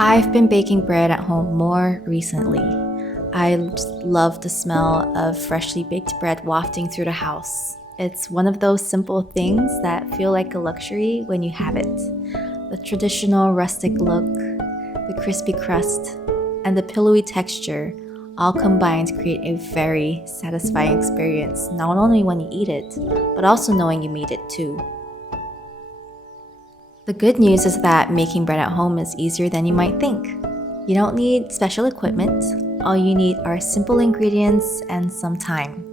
I've been baking bread at home more recently. I love the smell of freshly baked bread wafting through the house. It's one of those simple things that feel like a luxury when you have it. The traditional rustic look, the crispy crust, and the pillowy texture all combined to create a very satisfying experience, not only when you eat it, but also knowing you made it too. The good news is that making bread at home is easier than you might think. You don't need special equipment. All you need are simple ingredients and some time.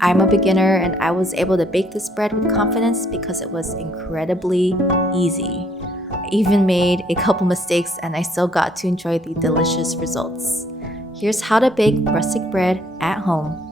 I'm a beginner and I was able to bake this bread with confidence because it was incredibly easy. I even made a couple mistakes and I still got to enjoy the delicious results. Here's how to bake rustic bread at home.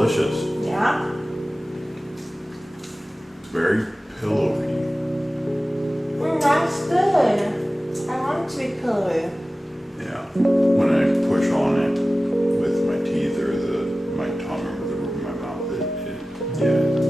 delicious. Yeah? It's very pillowy. That's good. I want it to be pillowy. Yeah. When I push on it with my teeth or my tongue or the roof of my mouth, yeah.